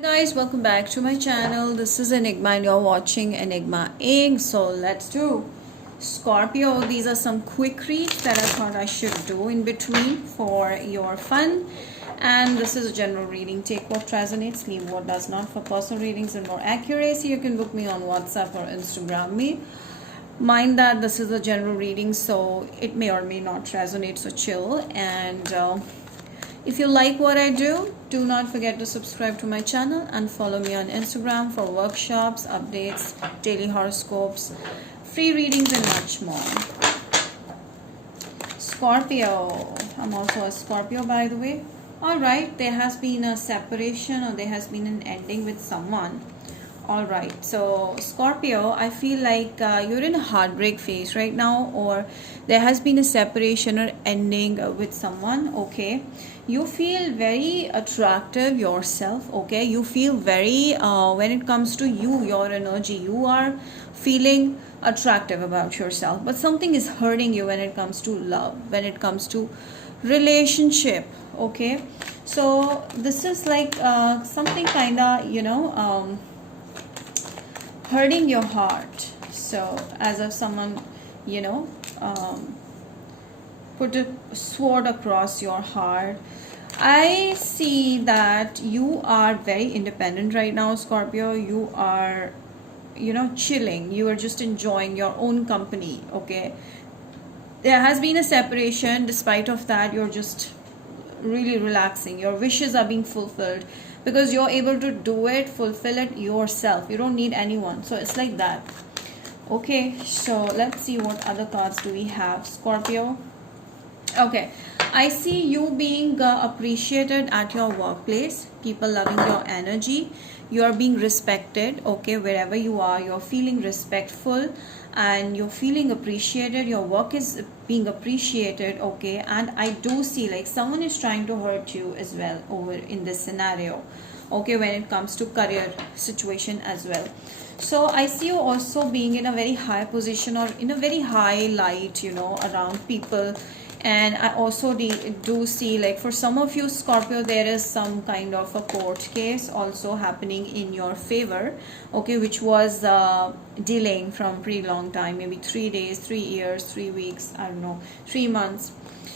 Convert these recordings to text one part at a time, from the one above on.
Hey guys, welcome back to my channel. This is Enigma and you're watching Enigma Inc. So let's do Scorpio. These are some quick reads that I thought I should do in between for your fun. And this is a general reading. Take what resonates, leave what does not. For personal readings and more accuracy, you can book me on WhatsApp or Instagram me. Mind that this is a general reading, so it may or may not resonate, so chill. And if you like what I do not forget to subscribe to my channel and follow me on Instagram for workshops, updates, daily horoscopes, free readings and much more. Scorpio. I'm also a Scorpio, by the way. Alright, there has been a separation or there has been an ending with someone. Alright, so Scorpio, I feel like you're in a heartbreak phase right now, or there has been a separation or ending with someone. Okay, you feel very attractive yourself. Okay, you feel very when it comes to you, your energy, you are feeling attractive about yourself, but something is hurting you when it comes to love, when it comes to relationship. Okay, so this is like something kind of hurting your heart. So as if someone you know put a sword across your heart. I see that you are very independent right now, Scorpio. You are chilling, you are just enjoying your own company. Okay, there has been a separation, despite of that you're just really relaxing, your wishes are being fulfilled because you're able to do it, fulfill it yourself, you don't need anyone. So it's like that. Okay, so let's see what other cards do we have, Scorpio. Okay, I see you being appreciated at your workplace, people loving your energy, you are being respected. Okay, wherever you are, you're feeling respectful and you're feeling appreciated, your work is being appreciated. Okay, and I do see like someone is trying to hurt you as well over in this scenario. Okay, when it comes to career situation as well. So I see you also being in a very high position or in a very high light, around people. And I also do see like for some of you, Scorpio, there is some kind of a court case also happening in your favor. Okay, which was delaying from pretty long time, maybe 3 days, 3 years, 3 weeks, I don't know, 3 months.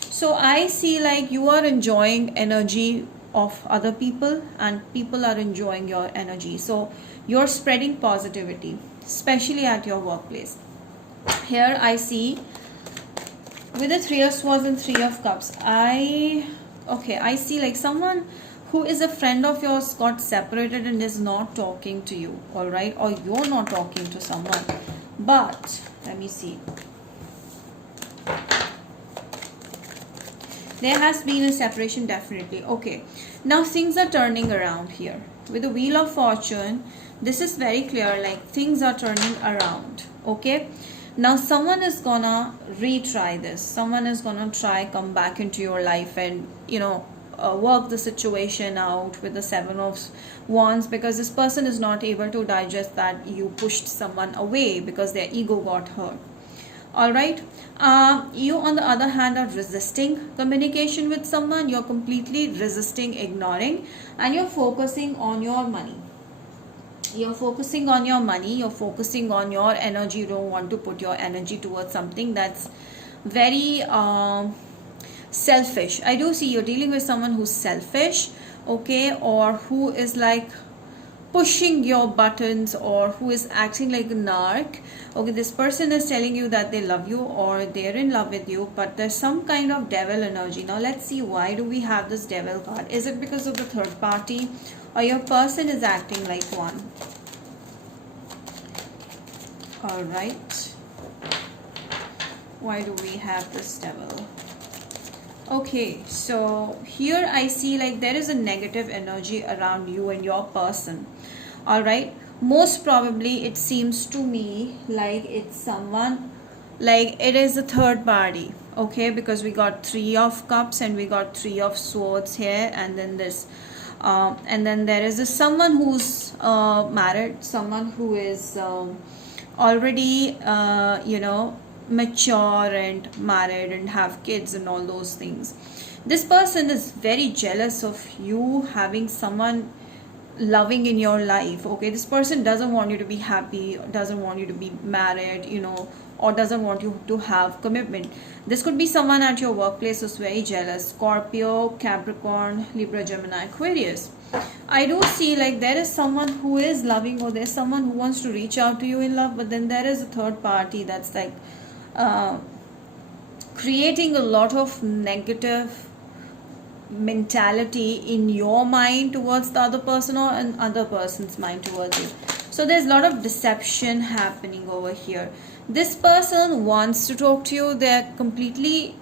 So I see like you are enjoying energy of other people and people are enjoying your energy. So you're spreading positivity, especially at your workplace. Here I see with the 3 of swords and 3 of cups, I see like someone who is a friend of yours got separated and is not talking to you. All right, or you're not talking to someone. But let me see, there has been a separation, definitely. Okay, now things are turning around here with the wheel of fortune. This is very clear, like things are turning around. Okay, now someone is gonna retry this, someone is gonna try come back into your life and work the situation out with the 7 of wands, because this person is not able to digest that you pushed someone away because their ego got hurt. All right, you on the other hand are resisting communication with someone, you're completely resisting, ignoring, and you're focusing on your money. You're focusing on your money, you're focusing on your energy. You don't want to put your energy towards something that's very selfish. I do see you're dealing with someone who's selfish, okay, or who is like pushing your buttons, or who is acting like a narc. Okay, this person is telling you that they love you or they're in love with you, but there's some kind of devil energy. Now let's see, why do we have this devil card? Is it because of the third party, or your person is acting like one? All right, why do we have this devil? Okay, so here I see like there is a negative energy around you and your person. All right, most probably it seems to me like it's someone, like it is a third party. Okay, because we got 3 of cups and we got 3 of swords here, and then this and then there is someone who's married, someone who is already mature and married and have kids and all those things. This person is very jealous of you having someone loving in your life. Okay, this person doesn't want you to be happy, doesn't want you to be married, or doesn't want you to have commitment. This could be someone at your workplace who's very jealous. Scorpio, Capricorn, Libra, Gemini, Aquarius. I do see like there is someone who is loving, or there's someone who wants to reach out to you in love, but then there is a third party that's like uh, creating a lot of negative mentality in your mind towards the other person, or an other person's mind towards you. So there's a lot of deception happening over here. This person wants to talk to you. They're completely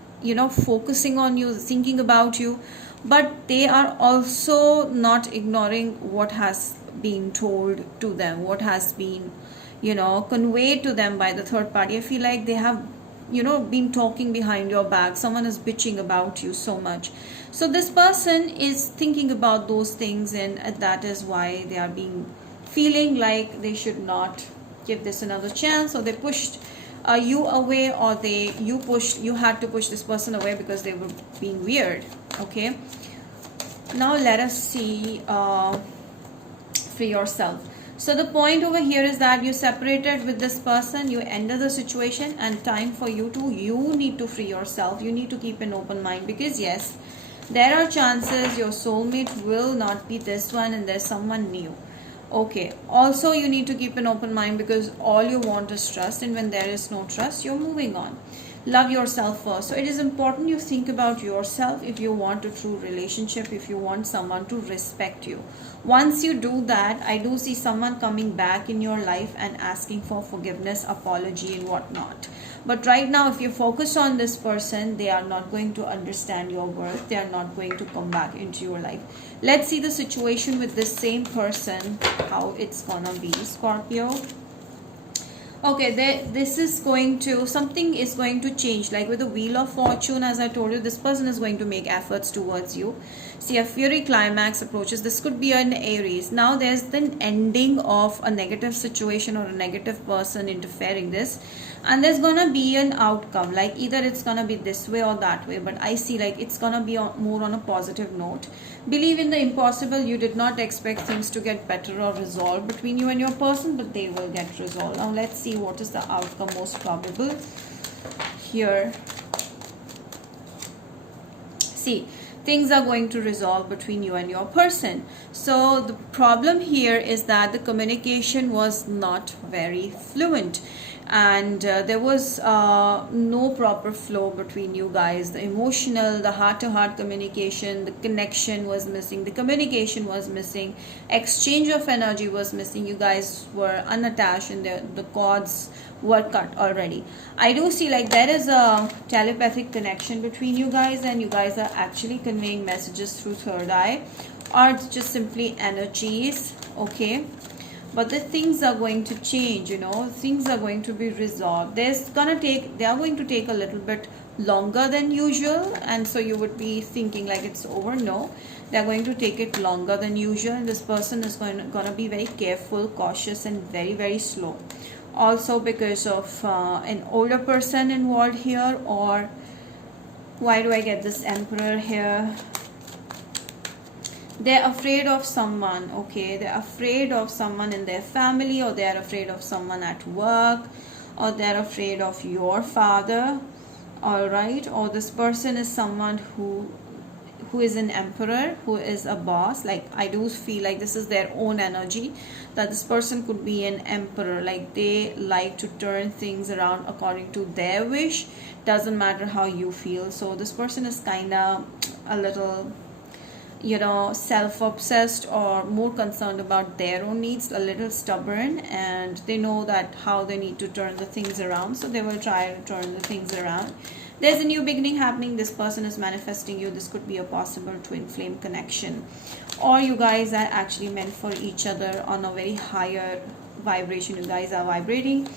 focusing on you, thinking about you, but they are also not ignoring what has been told to them, what has been conveyed to them by the third party. I feel like they have been talking behind your back. Someone is bitching about you so much. So this person is thinking about those things, and that is why they are being feeling like they should not give this another chance, or they pushed you away, or you had to push this person away because they were being weird. Okay, now let us see for yourself. So the point over here is that you separated with this person, you ended the situation, and time for you need to free yourself. You need to keep an open mind, because yes, there are chances your soulmate will not be this one and there's someone new. Okay, also you need to keep an open mind, because all you want is trust, and when there is no trust, you're moving on. Love yourself first. So it is important you think about yourself if you want a true relationship, if you want someone to respect you. Once you do that, I do see someone coming back in your life and asking for forgiveness, apology, and whatnot. But right now, if you focus on this person, they are not going to understand your worth. They are not going to come back into your life. Let's see the situation with this same person, how it's gonna be. Scorpio. Okay, this is going to, something is going to change. Like with the Wheel of Fortune, as I told you, this person is going to make efforts towards you. See, a fiery climax approaches. This could be an Aries. Now there's the ending of a negative situation or a negative person interfering this, and there's gonna be an outcome. Like either it's gonna be this way or that way, but I see like it's gonna be more on a positive note. Believe in the impossible. You did not expect things to get better or resolved between you and your person, but they will get resolved. Now let's see what is the outcome most probable here. See, things are going to resolve between you and your person. So the problem here is that the communication was not very fluent, and there was no proper flow between you guys. The emotional, the heart-to-heart communication, the connection was missing, the communication was missing, exchange of energy was missing. You guys were unattached, and the cords were cut already. I do see like there is a telepathic connection between you guys, and you guys are actually conveying messages through third eye, or it's just simply energies. Okay, but the things are going to change. Things are going to be resolved. They are going to take a little bit longer than usual, and so you would be thinking like it's over. No, they're going to take it longer than usual, and this person is going to be very careful, cautious, and very, very slow. Also because of an older person involved here. Or why do I get this Emperor here? They're afraid of someone. Okay, they're afraid of someone in their family, or they're afraid of someone at work, or they're afraid of your father. All right, or this person is someone who is an emperor, who is a boss. Like I do feel like this is their own energy, that this person could be an emperor. Like they like to turn things around according to their wish, doesn't matter how you feel. So this person is kind of a little self-obsessed, or more concerned about their own needs, a little stubborn, and they know that how they need to turn the things around, so they will try to turn the things around. There's a new beginning happening. This person is manifesting you. This could be a possible twin flame connection, or you guys are actually meant for each other on a very higher vibration. You guys are vibrating.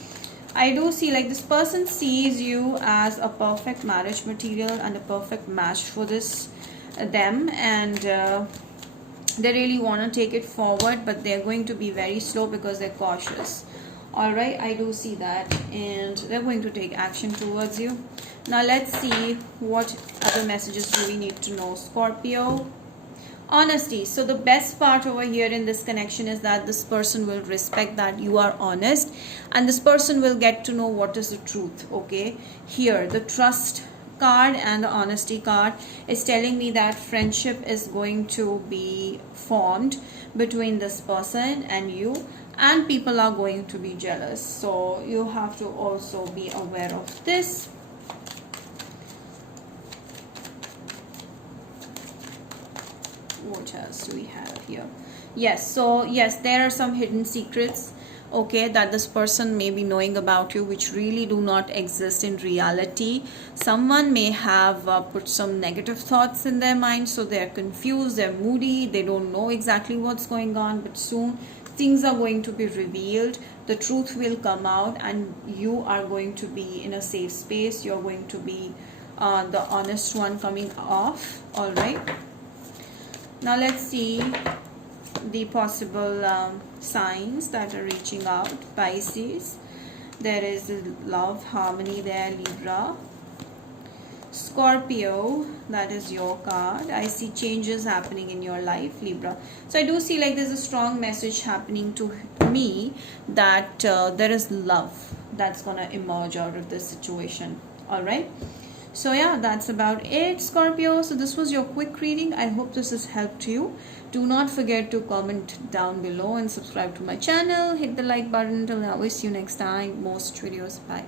I do see like this person sees you as a perfect marriage material and a perfect match for them, and they really want to take it forward, but they're going to be very slow because they're cautious. All right, I do see that, and they're going to take action towards you. Now let's see what other messages do we need to know. Scorpio. Honesty. So the best part over here in this connection is that this person will respect that you are honest, and this person will get to know what is the truth. Okay, here the trust card and the honesty card is telling me that friendship is going to be formed between this person and you, and people are going to be jealous, so you have to also be aware of this. What else do we have here? Yes, so yes, there are some hidden secrets, okay, that this person may be knowing about you, which really do not exist in reality. Someone may have put some negative thoughts in their mind, so they're confused, they're moody, they don't know exactly what's going on, but soon things are going to be revealed, the truth will come out, and you are going to be in a safe space. You're going to be the honest one coming off. All right, now let's see the possible signs that are reaching out. Pisces, there is love, harmony there. Libra, Scorpio, that is your card. I see changes happening in your life, Libra. So I do see like there's a strong message happening to me that there is love that's gonna emerge out of this situation. All right, so yeah, that's about it, Scorpio. So this was your quick reading. I hope this has helped you. Do not forget to comment down below and subscribe to my channel. Hit the like button. Till I will see you next time. Most videos. Bye.